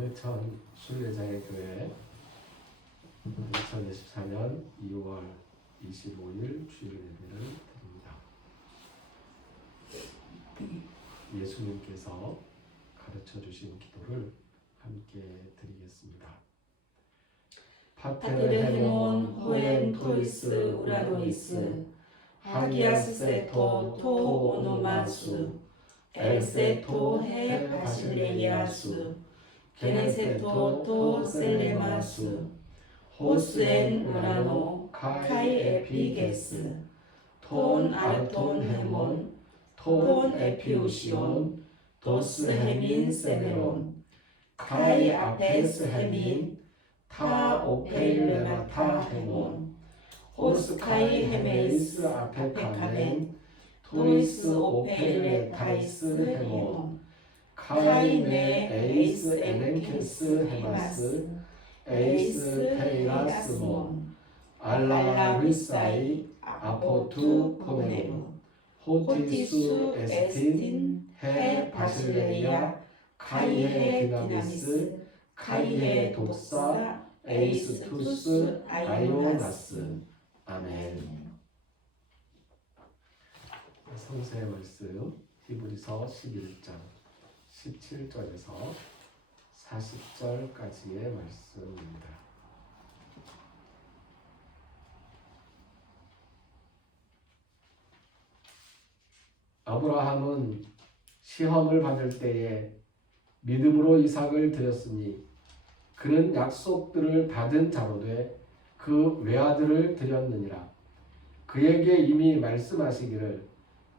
홍해천 순례자의 교회 2024년 2월 25일 주일 예배를 드립니다. 예수님께서 가르쳐 주신 기도를 함께 드리겠습니다. 파테르헤몬 호엔 토이스 우라노이스 하기아스세토 토 오노마수 엘세토 해 바실레이아수 게네세토 토 셀레마수 호스엔 우라노 카이 에피게스 톤 아르톤 헤몬 톤 에피우시온 도스 헤민 세메론 카이 아페스 헤민 타 오페일레마타 헤몬 호스카이 헤메이스 아페카멘 토이스 오페일레타이스 헤몬 카이네 에이스 에렌케스 헤마스 에이스 페이라스몬 알라리사이 아포투 포네루 호티수 에스틴 해 바실레이아 카이헤 디나미스 카이헤 독사 에이스투스 아이오나스. 아멘. 성서의 말씀 히브리서 11장 17절에서 40절까지의 말씀입니다. 아브라함은 시험을 받을 때에 믿음으로 이삭을 드렸으니 그는 약속들을 받은 자로 돼 그 외아들을 드렸느니라. 그에게 이미 말씀하시기를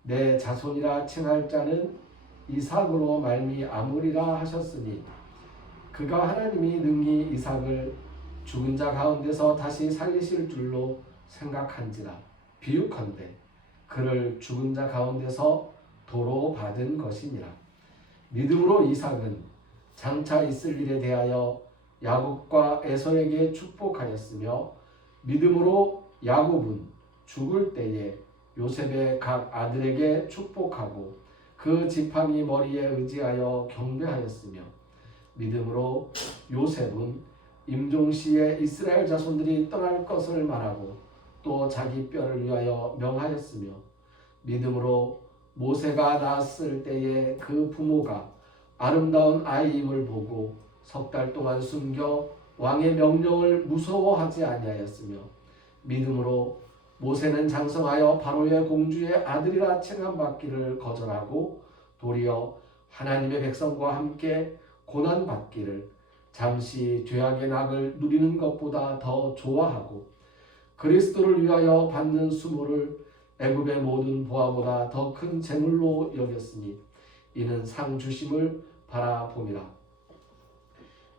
내 자손이라 칭할 자는 이삭으로 말미암으리라 하셨으니 그가 하나님이 능히 이삭을 죽은 자 가운데서 다시 살리실 줄로 생각한지라. 비유컨대 그를 죽은 자 가운데서 도로 받은 것이니라. 믿음으로 이삭은 장차 있을 일에 대하여 야곱과 에서에게 축복하였으며 믿음으로 야곱은 죽을 때에 요셉의 각 아들에게 축복하고 그 지팡이 머리에 의지하여 경배하였으며 믿음으로 요셉은 임종시에 이스라엘 자손들이 떠날 것을 말하고 또 자기 뼈를 위하여 명하였으며 믿음으로 모세가 낳았을 때에 그 부모가 아름다운 아이임을 보고 석 달 동안 숨겨 왕의 명령을 무서워하지 아니하였으며 믿음으로 모세는 장성하여 바로의 공주의 아들이라 칭함받기를 거절하고 도리어 하나님의 백성과 함께 고난받기를 잠시 죄악의 낙을 누리는 것보다 더 좋아하고 그리스도를 위하여 받는 수모를 애굽의 모든 보화보다 더 큰 재물로 여겼으니 이는 상 주심을 바라봄이라.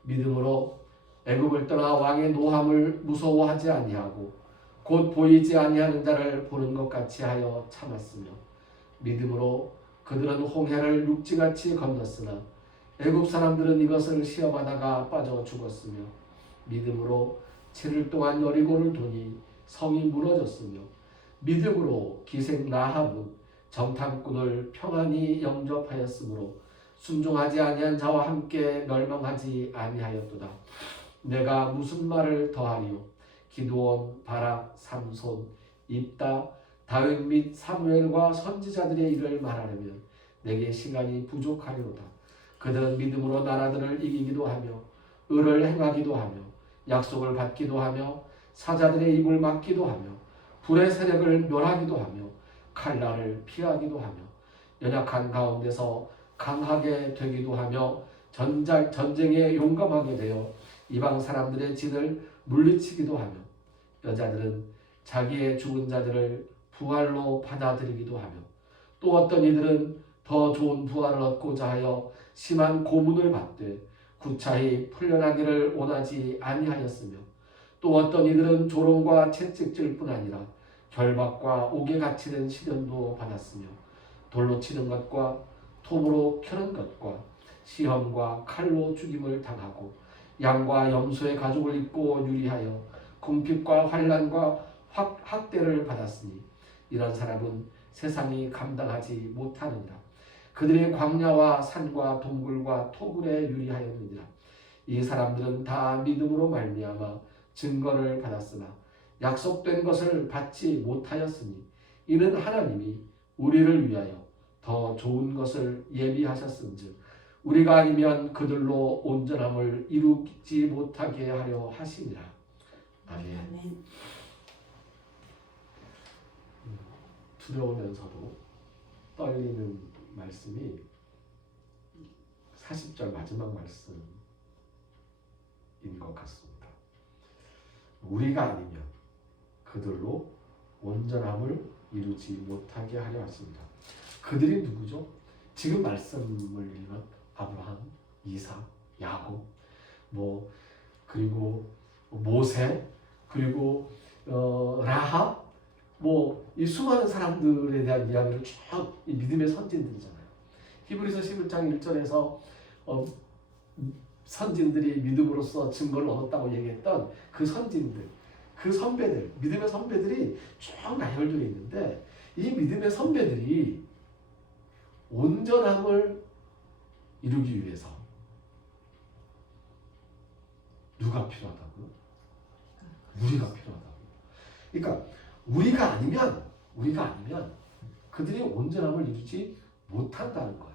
믿음으로 애굽을 떠나 왕의 노함을 무서워하지 아니하고 곧 보이지 아니하는 자를 보는 것 같이 하여 참았으며 믿음으로 그들은 홍해를 육지같이 건넜으나 애굽 사람들은 이것을 시험하다가 빠져 죽었으며 믿음으로 7일 동안 여리고를 도니 성이 무너졌으며 믿음으로 기생 라합은 정탐꾼을 평안히 영접하였으므로 순종하지 아니한 자와 함께 멸망하지 아니하였도다. 내가 무슨 말을 더하리요? 기드온, 바락, 삼손, 입다, 다윗 및 사무엘과 선지자들의 일을 말하려면 내게 시간이 부족하리로다. 그들은 믿음으로 나라들을 이기기도 하며 의를 행하기도 하며 약속을 받기도 하며 사자들의 입을 막기도 하며 불의 세력을 멸하기도 하며 칼날을 피하기도 하며 연약한 가운데서 강하게 되기도 하며 전쟁에 용감하게 되어 이방 사람들의 진을 물리치기도 하며 여자들은 자기의 죽은 자들을 부활로 받아들이기도 하며 또 어떤 이들은 더 좋은 부활을 얻고자 하여 심한 고문을 받되 구차히 풀려나기를 원하지 아니하였으며 또 어떤 이들은 조롱과 채찍질뿐 아니라 결박과 옥에 갇히는 시련도 받았으며 돌로 치는 것과 톱으로 켜는 것과 시험과 칼로 죽임을 당하고 양과 염소의 가죽을 입고 유리하여 궁핍과 환난과 학대를 받았으니 이런 사람은 세상이 감당하지 못하느니라. 그들의 광야와 산과 동굴과 토굴에 유리하였느니라. 이 사람들은 다 믿음으로 말미암아 증거를 받았으나 약속된 것을 받지 못하였으니 이는 하나님이 우리를 위하여 더 좋은 것을 예비하셨은즉 우리가 아니면 그들로 온전함을 이루지 못하게 하려 하시니라. 아멘. 아멘. 두려우면서도 떨리는 말씀이 40절 마지막 말씀인 것 같습니다. 우리가 아니면 그들로 온전함을 이루지 못하게 하려 하십니다. 그들이 누구죠? 지금 말씀을 읽은 아브라함, 이삭, 야곱, 그리고 모세, 그리고 라합, 이 수많은 사람들에 대한 이야기를 쭉 이 믿음의 선진들이잖아요. 히브리서 11장 1절에서 선진들이 믿음으로써 증거를 얻었다고 얘기했던 그 선진들, 그 선배들, 믿음의 선배들이 쭉 나열되어 있는데 이 믿음의 선배들이 온전함을 이루기 위해서 누가 필요하다고요? 우리가 필요하다고. 그러니까 우리가 아니면 그들이 온전함을 이루지 못한다는 거예요.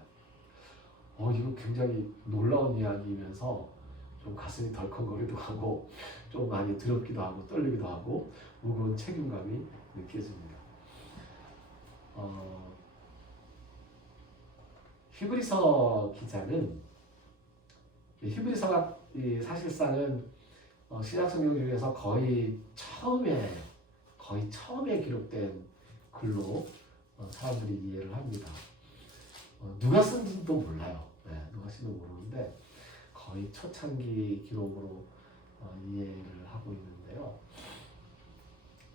이거 굉장히 놀라운 이야기이면서 좀 가슴이 덜컹거리기도 하고 좀 많이 두렵기도 하고 떨리기도 하고 무거운 책임감이 느껴집니다. 히브리서 기자는 히브리서가 사실상은 신약성경 중에서 거의 처음에 기록된 글로 사람들이 이해를 합니다. 누가 쓴지도 몰라요. 누가 쓴지도 모르는데 거의 초창기 기록으로 이해를 하고 있는데요.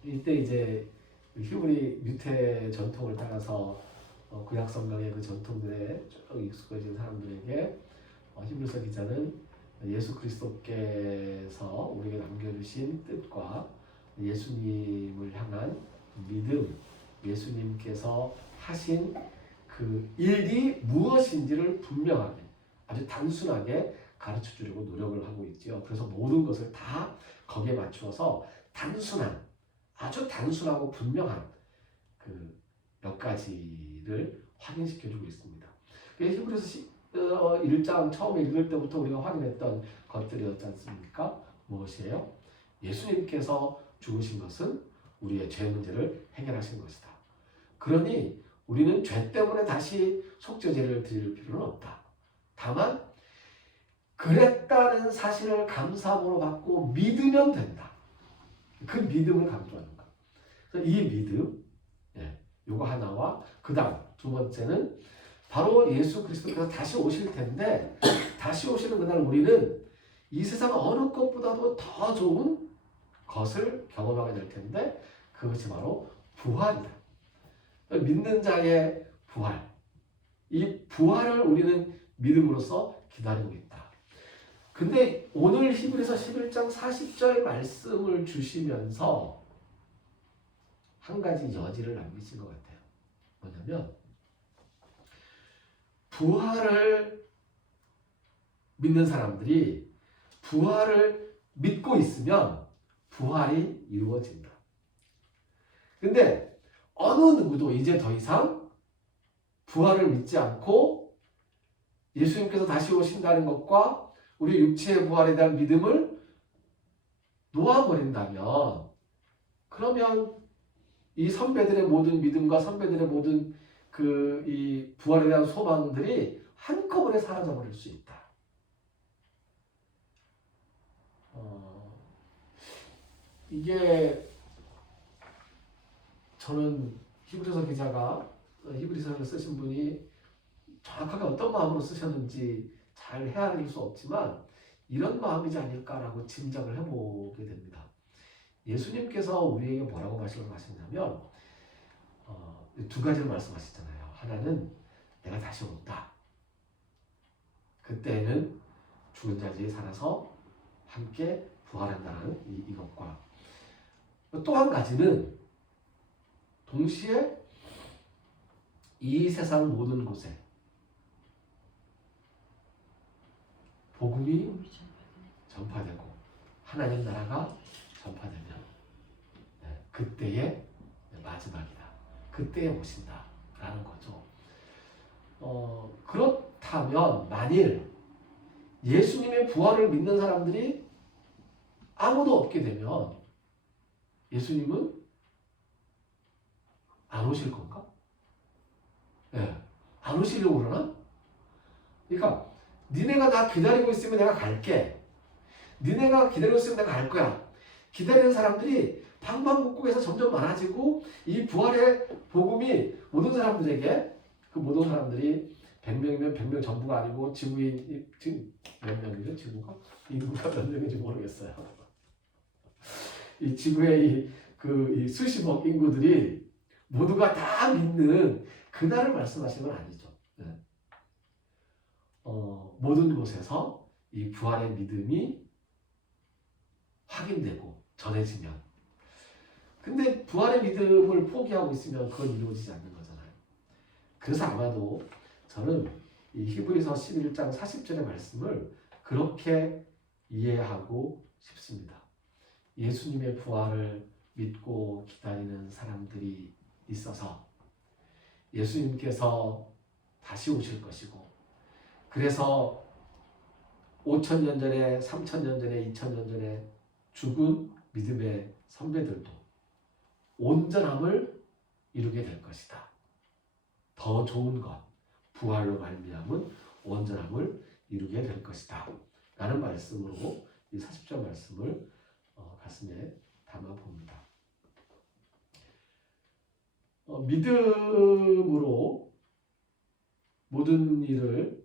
이때 이제 히브리 유태 전통을 따라서 구약 성경의 그 전통들에 쭉 익숙해진 사람들에게 히브리서 기자는 예수 그리스도께서 우리에게 남겨주신 뜻과 예수님을 향한 믿음, 예수님께서 하신 그 일이 무엇인지를 분명하게 아주 단순하게 가르쳐 주려고 노력을 하고 있죠. 그래서 모든 것을 다 거기에 맞추어서 아주 단순하고 분명한 그 몇 가지를 확인시켜 주고 있습니다. 히브리서 1장 처음에 읽을 때부터 우리가 확인했던 것들이었지 않습니까? 무엇이에요? 예수님께서 죽으신 것은 우리의 죄 문제를 해결하신 것이다. 그러니 우리는 죄 때문에 다시 속죄제를 드릴 필요는 없다. 다만 그랬다는 사실을 감사함으로 받고 믿으면 된다. 그 믿음을 강조하는 것. 그래서 이 믿음, 요거 하나와 그 다음 두 번째는 바로 예수 그리스도께서 다시 오실 텐데 다시 오시는 그날 우리는 이 세상 어느 것보다도 더 좋은 것을 경험하게 될 텐데 그것이 바로 부활이다. 믿는 자의 부활. 이 부활을 우리는 믿음으로써 기다리고 있다. 근데 오늘 히브리서 11장 40절 말씀을 주시면서 한 가지 여지를 남기신 것 같아요. 뭐냐면 부활을 믿는 사람들이 부활을 믿고 있으면 부활이 이루어진다. 근데 어느 누구도 이제 더 이상 부활을 믿지 않고 예수님께서 다시 오신다는 것과 우리 육체의 부활에 대한 믿음을 놓아버린다면 그러면 이 선배들의 모든 믿음과 선배들의 모든 이 부활에 대한 소망들이 한꺼번에 사라져버릴 수 있다. 이게 저는 히브리서 기자가 히브리서를 쓰신 분이 정확하게 어떤 마음으로 쓰셨는지 잘 헤아릴 수 없지만 이런 마음이지 아닐까라고 짐작을 해보게 됩니다. 예수님께서 우리에게 뭐라고 말씀하셨냐면 두 가지를 말씀하셨잖아요. 하나는 내가 다시 온다. 그때는 죽은 자들이 살아서 함께 부활한다는 이것과 또 한 가지는 동시에 이 세상 모든 곳에 복음이 전파되고 하나님 나라가 전파되면 그때의 마지막이다. 그때에 오신다라는 거죠. 그렇다면 만일 예수님의 부활을 믿는 사람들이 아무도 없게 되면 예수님은 안 오실 건가? 안 오시려고 그러나? 그러니까 니네가 나 기다리고 있으면 내가 갈게. 니네가 기다리고 있으면 내가 갈 거야. 기다리는 사람들이 방방곡곡에서 점점 많아지고 이 부활의 복음이 모든 사람들에게 그 모든 사람들이 100명이면 100명 전부가 아니고 지구인 지금 몇 명이죠? 지구가? 인구가 몇 명인지 모르겠어요. 이 지구의 이 수십억 인구들이 모두가 다 믿는 그날을 말씀하시는 건 아니죠. 모든 곳에서 이 부활의 믿음이 확인되고 전해지면 근데 부활의 믿음을 포기하고 있으면 그건 이루어지지 않는 거잖아요. 그래서 아마도 저는 이 히브리서 11장 40절의 말씀을 그렇게 이해하고 싶습니다. 예수님의 부활을 믿고 기다리는 사람들이 있어서 예수님께서 다시 오실 것이고 그래서 5,000년 전에 3,000년 전에 2,000년 전에 죽은 믿음의 선배들도 온전함을 이루게 될 것이다. 더 좋은 것, 부활로 말미암은 온전함을 이루게 될 것이다. 라는 말씀으로 이 40절 말씀을 가슴에 담아봅니다. 믿음으로 모든 일을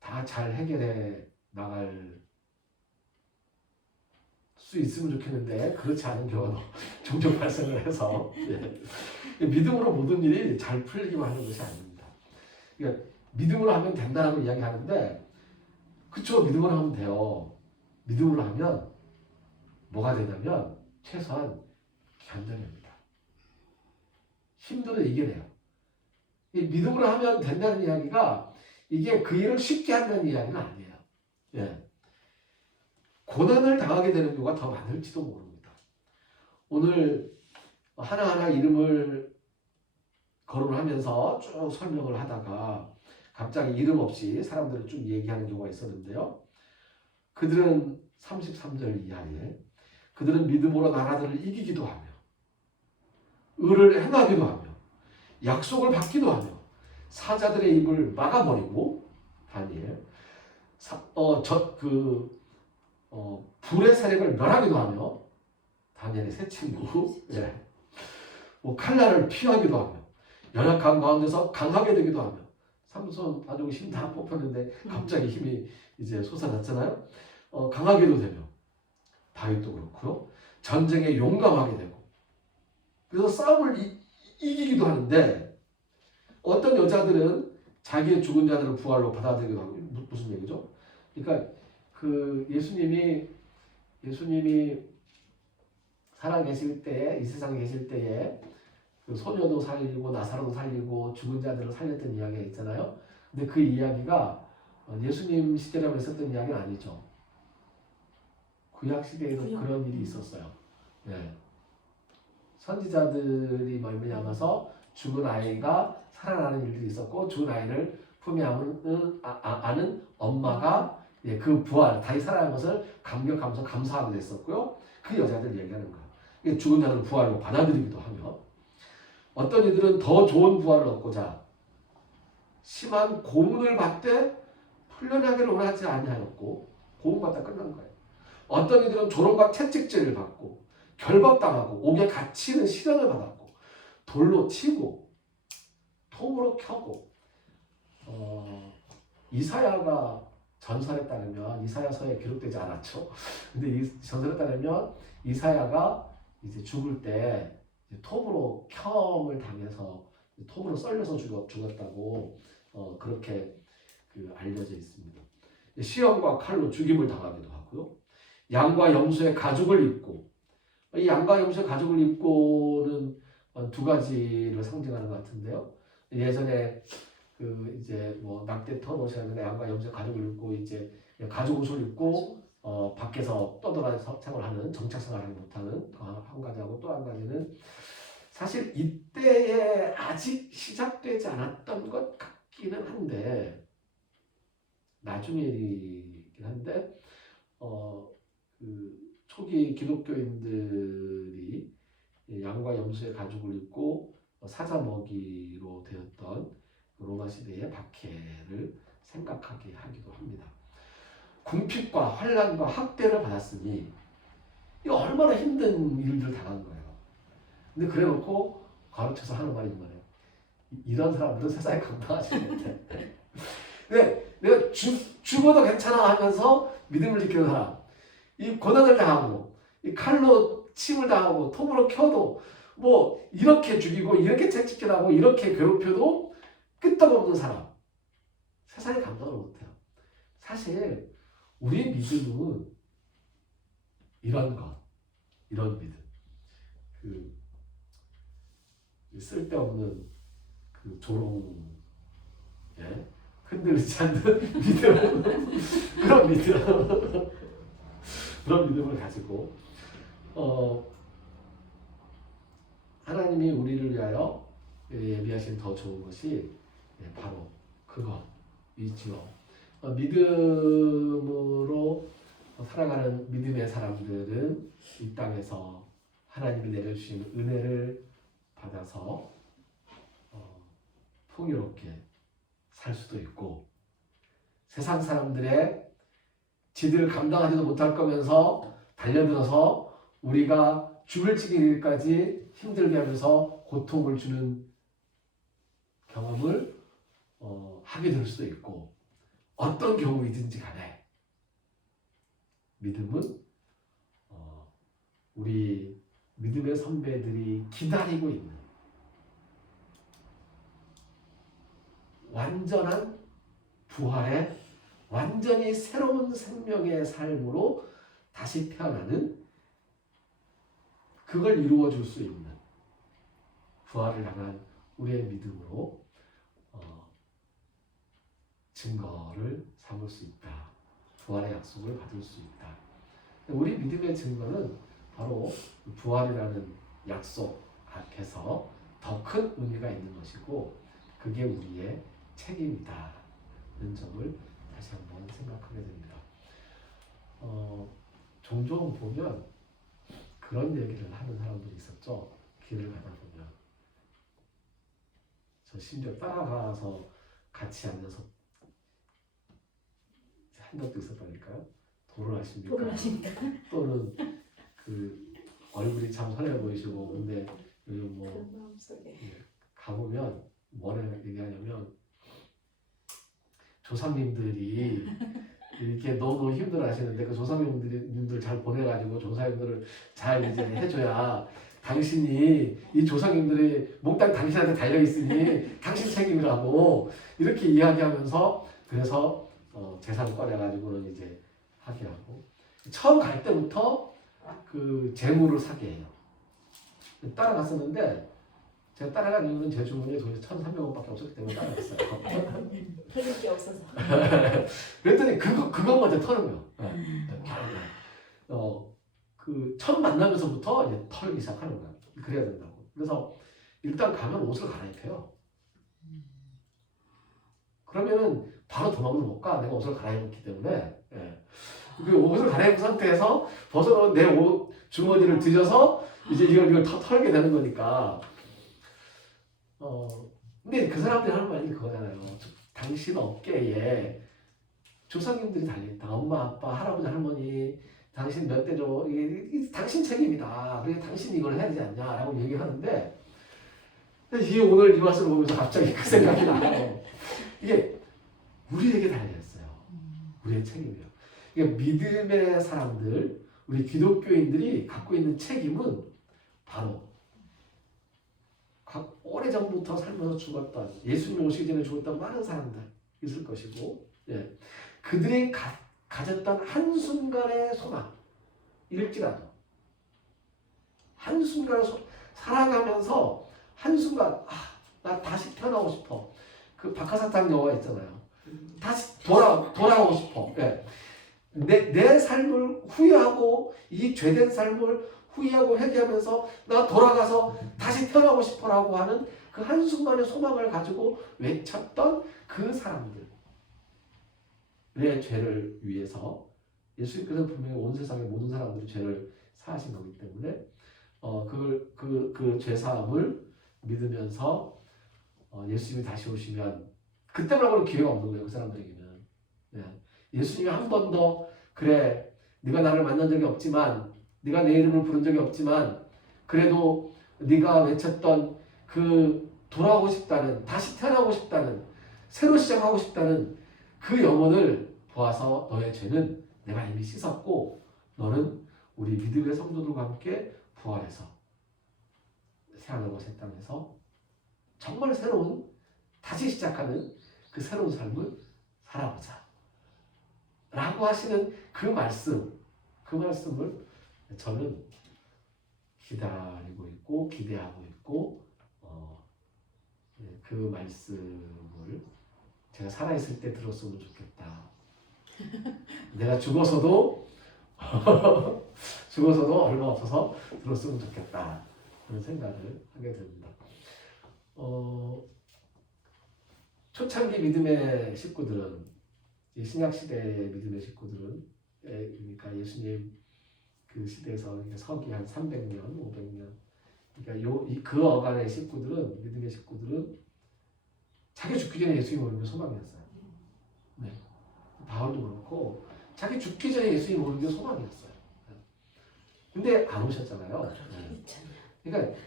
다 잘 해결해 나갈 수 있으면 좋겠는데 그렇지 않은 경우도 종종 발생을 해서 믿음으로 모든 일이 잘 풀리기만 하는 것이 아닙니다. 그러니까 믿음으로 하면 된다라고 이야기하는데 그쵸, 믿음으로 하면 돼요. 믿음으로 하면 뭐가 되냐면 최소한 견뎌냅니다. 힘들어 이겨내요. 이 믿음으로 하면 된다는 이야기가 이게 그 일을 쉽게 한다는 이야기는 아니에요. 고난을 당하게 되는 경우가 더 많을지도 모릅니다. 오늘 하나하나 이름을 거론하면서 쭉 설명을 하다가 갑자기 이름 없이 사람들을 쭉 얘기하는 경우가 있었는데요. 그들은 33절 이하에 그들은 믿음으로 나라들을 이기기도 하며 의를 행하기도 하며 약속을 받기도 하며 사자들의 입을 막아버리고 다니엘 불의 세력을 멸하기도 하며 다니엘의 새 친구 칼날을 피하기도 하며 연약한 가운데서 강하게 되기도 하며 삼손 아주 힘 다 뽑혔는데 갑자기 힘이 이제 솟아났잖아요. 강하게도 되며 다윗도 그렇고요. 전쟁에 용감하게 되고 그래서 싸움을 이기기도 하는데 어떤 여자들은 자기의 죽은 자들을 부활로 받아들이기도 하고 무슨 얘기죠? 그러니까 그 예수님이 살아계실 때에 이 세상에 계실 때에 그 소녀도 살리고 나사로도 살리고 죽은 자들을 살렸던 이야기가 있잖아요. 근데 그 이야기가 예수님 시대라고 했었던 이야기는 아니죠. 구약 시대에도 그런 일이 있었어요. 선지자들이 말미암아서 죽은 아이가 살아나는 일들이 있었고 죽은 아이를 품에 안은 엄마가 그 부활, 다시 살아난 것을 감격하면서 감사하게 됐었고요. 그 여자들 얘기하는 거예요. 죽은 자들을 부활로 받아들이기도 하며 어떤 이들은 더 좋은 부활을 얻고자 심한 고문을 받되 풀려나기를 원하지 아니하였고 고문받다 끝난 거예요. 어떤 이들은 조롱과 채찍질을 받고 결박당하고 옥에 갇히는 시련을 받았고 돌로 치고 톱으로 켜고 이사야가 전설에 따르면 이사야서에 기록되지 않았죠. 근데 이 전설에 따르면 이사야가 이제 죽을 때 톱으로 켬을 당해서 톱으로 썰려서 죽었다고 그렇게 알려져 있습니다. 시험과 칼로 죽임을 당하기도 하고요. 양과 염소의 가죽을 입고 이 양과 염소의 가죽을 입고는 두 가지를 상징하는 것 같은데요. 예전에 그 이제 뭐 낙대 털옷이라는 양과 염색 가죽을 입고 이제 가죽 옷을 입고 밖에서 떠돌아서 생활하는 정착 생활을 못하는 한 가지하고 또 한 가지는 사실 이때에 아직 시작되지 않았던 것 같기는 한데 나중에 일이긴 한데 그 초기 기독교인들이 양과 염소의 가죽을 입고 사자 먹이로 되었던 로마 시대의 박해를 생각하게 하기도 합니다. 궁핍과 환난과 학대를 받았으니 이 얼마나 힘든 일들을 당한 거예요. 근데 그래놓고 가르쳐서 하는 말이 뭐예요? 이런 사람들은 세상에 감당하지 못해. 근데 내가 죽어도 괜찮아 하면서 믿음을 지키는 사람, 이 고난을 당하고 이 칼로 침을 당하고 톱으로 켜도 뭐 이렇게 죽이고 이렇게 채찍질하고 이렇게 괴롭혀도 끄떡없는 사람, 세상에 감당을 못해요. 사실 우리 믿음은 이런 것, 이런 믿음, 그 쓸데없는 그 조롱, 예? 흔들리지 않는 믿음, 그런 믿음, 그런 믿음을 가지고 하나님이 우리를 위하여 예비하신 더 좋은 것이 바로 그것이지요. 믿음으로 살아가는 믿음의 사람들은 이 땅에서 하나님이 내려주신 은혜를 받아서 풍요롭게 살 수도 있고, 세상 사람들의 지들을 감당하지도 못할 거면서 달려들어서 우리가 죽을 지기까지 힘들게 하면서 고통을 주는 경험을 하게 될 수도 있고, 어떤 경우이든지 간에 믿음은 우리 믿음의 선배들이 기다리고 있는 완전한 부활의 완전히 새로운 생명의 삶으로 다시 태어나는, 그걸 이루어 줄 수 있는 부활을 향한 우리의 믿음으로 증거를 삼을 수 있다. 부활의 약속을 받을 수 있다. 우리 믿음의 증거는 바로 부활이라는 약속 앞에서 더 큰 의미가 있는 것이고, 그게 우리의 책임이다는 점을 다시 한번 생각하게 됩니다. 종종 보면 그런 얘기를 하는 사람들이 있었죠. 길을 가다 보면 저 심지어 따라가서 같이 앉아서 한 적도 있었다니까요. 도를 하십니까? 또는 그 얼굴이 참 선해 보이시고, 근데 요즘 뭐 가보면 뭐라 얘기하냐면 조상님들이 이렇게 너무 힘들어 하시는데 그 조상님들 잘 보내가지고 조상님들을 잘 이제 해줘야 당신이 이 조상님들의 몽땅 당신한테 달려있으니 당신 책임이라고 이렇게 이야기하면서, 그래서 재산 꺼내가지고는 이제 하게 하고, 처음 갈 때부터 그 재물을 사게 해요. 따라갔었는데 제가 따라간 이유는 제 주머니에 돈이 1,300원밖에 없었기 때문에 따라갔어요. 털릴 게 없어서. 그랬더니 그거 먼저 터는 거예요. 그 첫 만나면서부터 이제 털기 시작하는 거야. 그래야 된다고. 그래서 일단 가면 옷을 갈아입혀요. 그러면은 바로 도망을 못 가. 내가 옷을 갈아입었기 때문에. 예. 그 옷을 갈아입은 상태에서 벗어놓은 내 옷 주머니를 뒤져서 이제 이걸 털게 되는 거니까. 근데 그 사람들이 하는 말이 그거잖아요. 당신 어깨에 조상님들이 달려있다. 엄마, 아빠, 할아버지, 할머니, 당신 몇 대죠. 이게 당신 책임이다. 그래서 당신이 이걸 해야 되지 않냐라고 얘기하는데, 이게 오늘 이 말씀을 보면서 갑자기 그 생각이 나요. 이게 우리에게 달려있어요. 우리의 책임이에요. 그러니까 믿음의 사람들, 우리 기독교인들이 갖고 있는 책임은 바로 오래전부터 살면서 죽었던, 예수님 오시기 전에 죽었던 많은 사람들 있을 것이고, 예. 그들이 가졌던 한순간의 소망일지라도, 한순간의 살아가면서 한순간 나 다시 태어나고 싶어. 그 박하사탕 영화 있잖아요. 다시 돌아오고 싶어. 예. 내 삶을 후회하고 이 죄된 삶을 후회하고 회개하면서 나 돌아가서 다시 태어나고 싶어라고 하는 그 한순간의 소망을 가지고 외쳤던 그 사람들의 죄를 위해서 예수님께서 분명히 온 세상의 모든 사람들의 죄를 사하신 거기 때문에 그 죄사함을 믿으면서 예수님이 다시 오시면 그때 말고는 기회가 없는 거예요. 그 사람들에게는. 네. 예수님이 한 번 더 그래 네가 나를 만난 적이 없지만 네가 내 이름을 부른 적이 없지만 그래도 네가 외쳤던 그 돌아오고 싶다는 다시 태어나고 싶다는 새로 시작하고 싶다는 그 영혼을 보아서 너의 죄는 내가 이미 씻었고 너는 우리 믿음의 성도들과 함께 부활해서 새하늘과 새 땅에서 정말 새로운 다시 시작하는 그 새로운 삶을 살아보자 라고 하시는 그 말씀을 저는 기다리고 있고 기대하고 있고 그 말씀을 제가 살아있을 때 들었으면 좋겠다. 내가 죽어서도 얼마 없어서 들었으면 좋겠다. 그런 생각을 하게 됩니다. 초창기 믿음의 식구들은 이 신약 시대의 믿음의 식구들은 그러니까 예수님 그 시대에서 서기 한 300년, 500년 그러니까 그 어간의 식구들은 믿음의 식구들은 자기 죽기 전에 예수님 오는 게 소망이었어요. 네. 바울도 그렇고 자기 죽기 전에 예수님 오는 게 소망이었어요. 근데 안 오셨잖아요. 네. 그러니까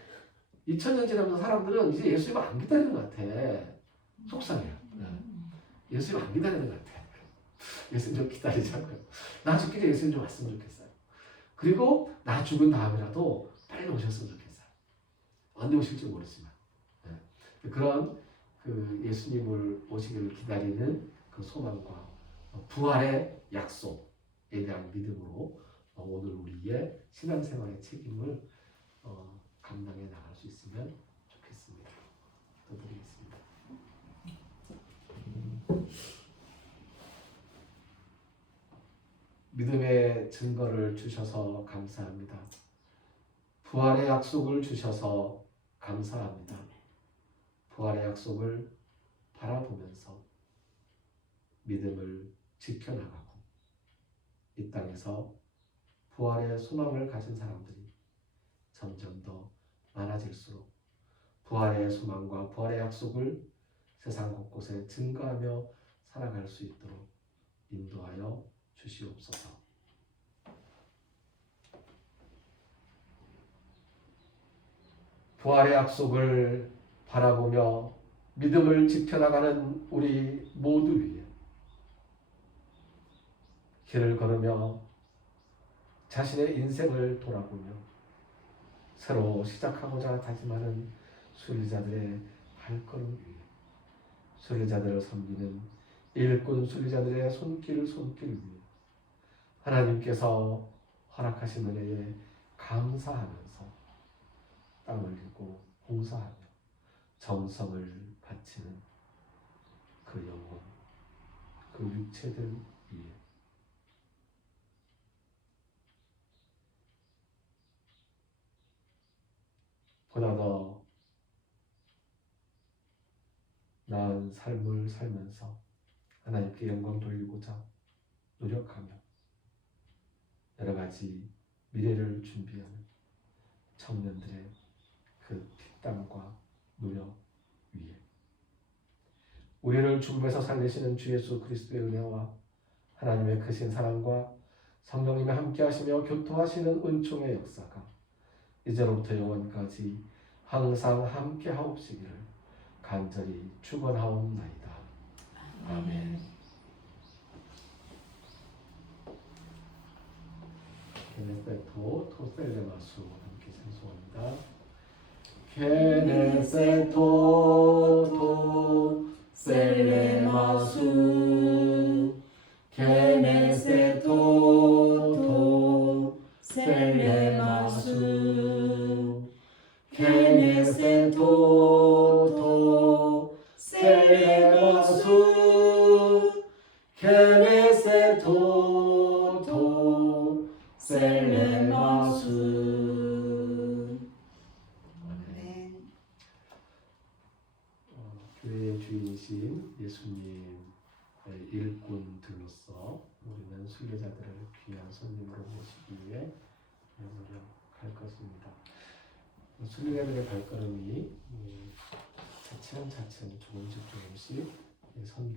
2000년 지나면서 사람들은 이제 예수님을 안 기다리는 것 같아. 속상해요. 네. 예수님 안 기다리는 것 같아. 예수님 좀 기다리자고요. 나 죽기 전에 예수님 좀 왔으면 좋겠어요. 그리고 나 죽은 다음이라도 빨리 오셨으면 좋겠어요. 언제 오실지 모르지만. 네. 그런 그 예수님을 오시기를 기다리는 그 소망과 부활의 약속에 대한 믿음으로 오늘 우리의 신앙생활의 책임을 감당해 나갈 수 있으면 좋겠습니다. 기도드리겠습니다. 믿음의 증거를 주셔서 감사합니다. 부활의 약속을 주셔서 감사합니다. 부활의 약속을 바라보면서 믿음을 지켜나가고 이 땅에서 부활의 소망을 가진 사람들이 점점 더 많아질수록 부활의 소망과 부활의 약속을 세상 곳곳에 증거하며 살아갈 수 있도록 인도하여 주시옵소서. 부활의 약속을 바라보며 믿음을 지켜나가는 우리 모두 위에 길을 걸으며 자신의 인생을 돌아보며 새로 시작하고자 다짐하는 순리자들의 발걸음 위에 순리자들을 섬기는 일꾼 순리자들의 손길 위에 하나님께서 허락하신 은혜에 감사하면서 땀 흘리고 봉사하며 정성을 바치는 그 영혼, 그 육체들 위에 보다 더 나은 삶을 살면서 하나님께 영광 돌리고자 노력하며 여러 가지 미래를 준비하는 청년들의 그 핏땀과 노력 위에 우리를 죽음에서 살리시는 주 예수 그리스도의 은혜와 하나님의 크신 사랑과 성령님의 함께하시며 교통하시는 은총의 역사가 이제로부터 영원까지 항상 함께하옵시기를 간절히 축원하옵나이다. 아멘. 게네세토 토셀레마수 함께 찬송합니다. 게네세토 토셀레마수 게네세토 토셀레마수 게네세토 토셀레마수 케네세 토토 셀레마스. 아멘. 교회의 주인이신 예수님의 일꾼들로서 우리는 순례자들을 귀한 손님으로 모시기 위해 노력할 것입니다. 순례자들의 발걸음이 차츰차츰 조금씩 선